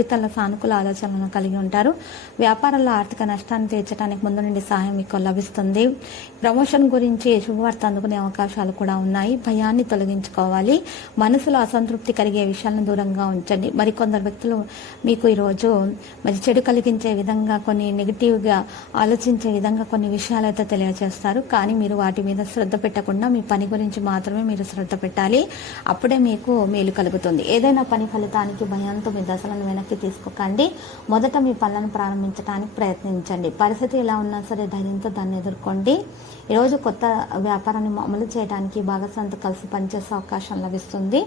జీవితంలో సానుకూల ఆలోచనలను కలిగి ఉంటారు. వ్యాపారంలో ఆర్థిక నష్టాన్ని తీర్చడానికి ముందు నుండి సహాయం మీకు లభిస్తుంది. ప్రమోషన్ గురించి శుభవార్త అందుకునే అవకాశాలు కూడా ఉన్నాయి. భయాన్ని తొలగించుకోవాలి. మనసులో అసంతృప్తి కలిగే విషయాలను దూరంగా ఉంచండి. మరికొందరు వ్యక్తులు మీకు ఈరోజు చెడు కలిగించే విధంగా, కొన్ని నెగిటివ్గా ఆలోచించే విధంగా కొన్ని విషయాలైతే తెలియజేస్తారు. కానీ మీరు వాటి మీద శ్రద్ధ పెట్టకుండా మీ పని గురించి మాత్రమే మీరు శ్రద్ధ పెట్టాలి. అప్పుడే మీకు మేలు కలుగుతుంది. ఏదైనా పని ఫలితానికి భయంతో మీ దశలను వెనక్కి తీసుకోకండి. మొదట మీ పనులను ప్రారంభించడానికి ప్రయత్నించండి. పరిస్థితి ఎలా ఉన్నా సరే ధైర్యంతో దాన్ని ఎదుర్కోండి. ఈరోజు కొత్త వ్యాపారాన్ని అమలు చేయడానికి భాగస్వామితో కలిసి పనిచేసే అవకాశం లభిస్తుంది.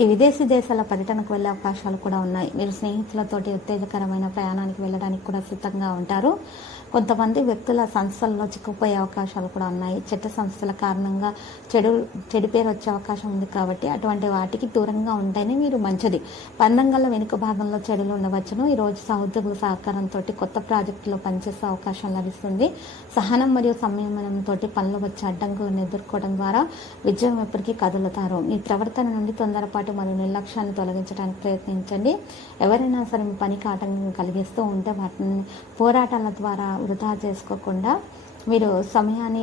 ఈ విదేశీ దేశాల పర్యటనకు వెళ్లే అవకాశాలు కూడా ఉన్నాయి. మీరు స్నేహితులతోటి ఉత్తేజకరమైన ప్రయాణానికి వెళ్ళడానికి కూడా సిద్ధంగా ఉంటారు. కొంతమంది వ్యక్తుల సంస్థల్లో చిక్కుపోయే అవకాశాలు కూడా ఉన్నాయి. చెడ్డ సంస్థల కారణంగా చెడు పేరు వచ్చే అవకాశం ఉంది. కాబట్టి అటువంటి వాటికి దూరంగా ఉంటేనే మీరు మంచిది. పందంగల వెనుక భాగంలో చెడులు ఉండవచ్చును. ఈరోజు సహోద్యోగుల సహకారంతో కొత్త ప్రాజెక్టులో పనిచేసే అవకాశం లభిస్తుంది. సహనం మరియు సంయమనంతో పనులు వచ్చే అడ్డంకులను ఎదుర్కోవడం ద్వారా విజయం ఎప్పటికీ కదులుతారు. మీ ప్రవర్తన నుండి తొందరపాటు మరియు నిర్లక్ష్యాన్ని తొలగించడానికి ప్రయత్నించండి. ఎవరైనా సరే మీ పనికి ఆటంకం కలిగిస్తూ ఉంటే వాటిని పోరాటాల ద్వారా వృధా చేసుకోకుండా, మీరు సమయాన్ని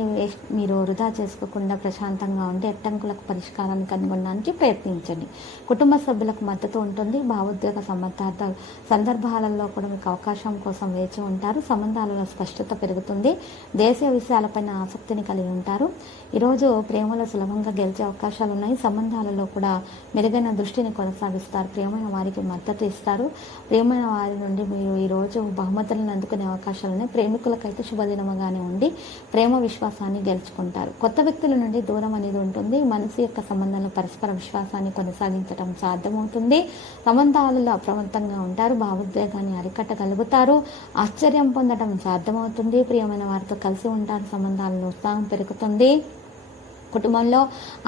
వృధా చేసుకోకుండా ప్రశాంతంగా ఉంటే అడ్డంకులకు పరిష్కారాన్ని కనుగొనడానికి ప్రయత్నించండి. కుటుంబ సభ్యులకు మద్దతు ఉంటుంది. భావోద్వేగ సందర్భాలలో కూడా మీకు అవకాశం కోసం వేచి ఉంటారు. సంబంధాలలో స్పష్టత పెరుగుతుంది. దేశీయ విషయాలపైన ఆసక్తిని కలిగి ఉంటారు. ఈరోజు ప్రేమలో సులభంగా గెలిచే అవకాశాలు ఉన్నాయి. సంబంధాలలో కూడా మెరుగైన దృష్టిని కొనసాగిస్తారు. ప్రియమైన వారికి మద్దతు ఇస్తారు. ప్రియమైన వారి నుండి మీరు ఈరోజు బహుమతులను అందుకునే అవకాశాలు ఉన్నాయి. ప్రేమికులకైతే శుభదినముగానే ఉండి ప్రేమ విశ్వాసాన్ని గెలుచుకుంటారు. కొత్త వ్యక్తుల నుండి దూరం అనేది ఉంటుంది. మనసు యొక్క సంబంధంలో పరస్పర విశ్వాసాన్ని కొనసాగించడం సాధ్యమవుతుంది. సంబంధాలలో అప్రమత్తంగా ఉంటారు. భావోద్వేగాన్ని అరికట్టగలుగుతారు. ఆశ్చర్యం పొందడం సాధ్యమవుతుంది. ప్రియమైన వారితో కలిసి ఉంటారు. సంబంధాలలో ఉత్సాహం పెరుగుతుంది. కుటుంబంలో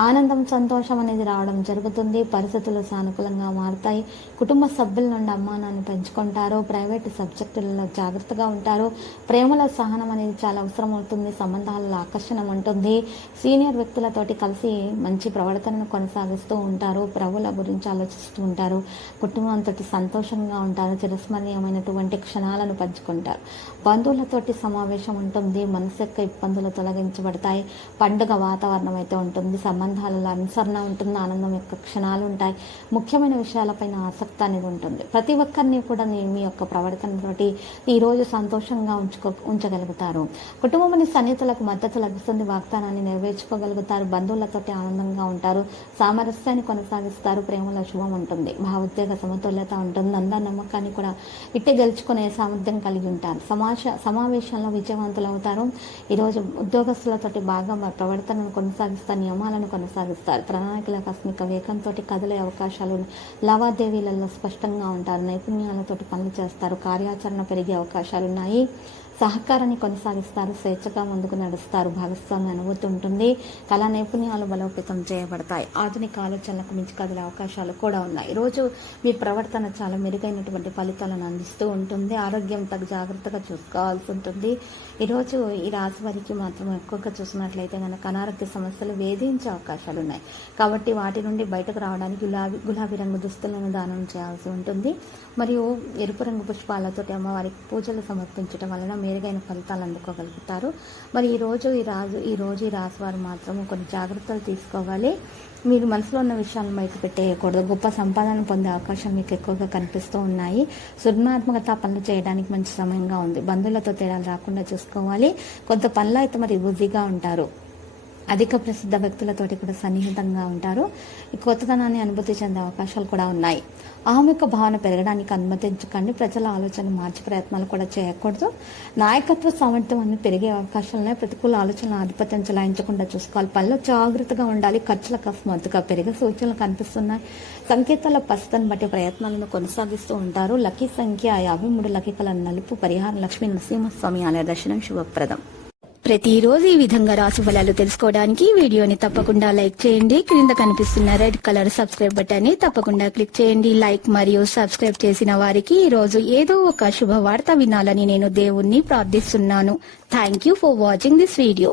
ఆనందం, సంతోషం అనేది రావడం జరుగుతుంది. పరిస్థితులు సానుకూలంగా మారుతాయి. కుటుంబ సభ్యుల నుండి అమ్మానాన్ని పెంచుకుంటారు. ప్రైవేటు సబ్జెక్టులలో జాగ్రత్తగా ఉంటారు. ప్రేమలో సహనం అనేది చాలా అవసరం అవుతుంది. సంబంధాలలో ఆకర్షణ ఉంటుంది. సీనియర్ వ్యక్తులతోటి కలిసి మంచి ప్రవర్తనను కొనసాగిస్తూ ఉంటారు. ప్రభుల గురించి ఆలోచిస్తూ ఉంటారు. కుటుంబంతో సంతోషంగా ఉంటారు. చిరస్మరణీయమైనటువంటి క్షణాలను పంచుకుంటారు. బంధువులతోటి సమావేశం ఉంటుంది. మనసు యొక్క ఇబ్బందులు తొలగించబడతాయి. పండుగ వాతావరణం అయితే ఉంటుంది. సంబంధాలలో అనుసరణ ఉంటుంది. ఆనందం యొక్క క్షణాలు ఉంటాయి. ముఖ్యమైన విషయాలపైన ఆసక్తి అనేది ఉంటుంది. ప్రతి ఒక్కరిని కూడా మీ యొక్క ప్రవర్తనతోటి ఈరోజు సంతోషంగా ఉంచగలుగుతారు. కుటుంబంలోని సన్నిహితులకు మద్దతు లభిస్తుంది. వాగ్దానాన్ని నెరవేర్చుకోగలుగుతారు. బంధువులతోటి ఆనందంగా ఉంటారు. సామరస్యాన్ని కొనసాగిస్తారు. ప్రేమలో శుభం ఉంటుంది. భావోద్వేగ సమతుల్యత ఉంటుంది. అందరి నమ్మకాన్ని కూడా ఇట్టే గెలుచుకునే సామర్థ్యం కలిగి ఉంటారు. సమావేశంలో విజయవంతులు అవుతారు. ఈరోజు ఉద్యోగస్తులతోటి బాగా ప్రవర్తనను కొనసాగిస్తారు. నియమాలను కొనసాగిస్తారు. ప్రణాళికల ఆకస్మిక వేగంతో కదిలే అవకాశాలు, లావాదేవీలలో స్పష్టంగా ఉంటారు. నైపుణ్యాలతో పనులు చేస్తారు. కార్యాచరణ పెరిగే అవకాశాలున్నాయి. సహకారాన్ని కొనసాగిస్తారు. స్వేచ్ఛగా ముందుకు నడుస్తారు. భాగస్వామ్య అనుభూతి ఉంటుంది. కళా నైపుణ్యాలు బలోపేతం చేయబడతాయి. ఆధునిక ఆలోచనలకు మించి కదిలే అవకాశాలు కూడా ఉన్నాయి. ఈరోజు మీ ప్రవర్తన చాలా మెరుగైనటువంటి ఫలితాలను అందిస్తూ ఉంటుంది. ఆరోగ్యం తగ్గ జాగ్రత్తగా చూసుకోవాల్సి ఉంటుంది. ఈరోజు ఈ రాశి వారికి మాత్రం ఎక్కువగా చూసినట్లయితే కనుక అనారోగ్య సమస్యలు వేధించే అవకాశాలు ఉన్నాయి. కాబట్టి వాటి నుండి బయటకు రావడానికి గులాబీ రంగు దుస్తులను దానం చేయాల్సి ఉంటుంది. మరియు ఎరుపు రంగు పుష్పాలతో అమ్మవారికి పూజలు సమర్పించడం వలన మెరుగైన ఫలితాలు అందుకోగలుగుతారు. మరి ఈ రోజు ఈ రాశి వారు మాత్రం కొన్ని జాగ్రత్తలు తీసుకోవాలి. మీరు మనసులో ఉన్న విషయాలను బయట పెట్టేయకూడదు. గొప్ప సంపాదన పొందే అవకాశం మీకు ఎక్కువగా కనిపిస్తూ ఉన్నాయి. సృజనాత్మకత పనులు చేయడానికి మంచి సమయంగా ఉంది. బంధువులతో తేడాలు రాకుండా చూసుకోవాలి. కొంత పనులు అయితే మరి బిజీగా ఉంటారు. అధిక ప్రసిద్ధ వ్యక్తులతోటి కూడా సన్నిహితంగా ఉంటారు. ఈ కొత్తదనాన్ని అనుభూతి చెందే అవకాశాలు కూడా ఉన్నాయి. అహం యొక్క భావన పెరగడానికి అనుమతించకండి. ప్రజల ఆలోచన మార్చే ప్రయత్నాలు కూడా చేయకూడదు. నాయకత్వ సామర్థ్యం అన్ని పెరిగే అవకాశాలున్నాయి. ప్రతికూల ఆలోచనలు ఆధిపత్యం చెలాయించకుండా చూసుకోవాలి. పనిలో జాగ్రత్తగా ఉండాలి. ఖర్చులు అకస్మాత్తుగా పెరిగే సూచనలు కనిపిస్తున్నాయి. సంకేతాల పసితను బట్టి ప్రయత్నాలను కొనసాగిస్తూ ఉంటారు. లక్కీ సంఖ్య 53. లక్కీ కలర్ నలుపు. పరిహారం లక్ష్మీ నరసింహస్వామి ఆలయ దర్శనం శుభప్రదం. ప్రతిరోజు ఈ విధంగా రాశి ఫలాలు తెలుసుకోవడానికి వీడియోని తప్పకుండా లైక్ చేయండి. క్రింద కనిపిస్తున్న రెడ్ కలర్ సబ్స్క్రైబ్ బటన్ ని తప్పకుండా క్లిక్ చేయండి. లైక్ మరియు సబ్స్క్రైబ్ చేసిన వారికి ఈ రోజు ఏదో ఒక శుభవార్త వినాలని నేను దేవుణ్ణి ప్రార్థిస్తున్నాను. Thank you for watching this video.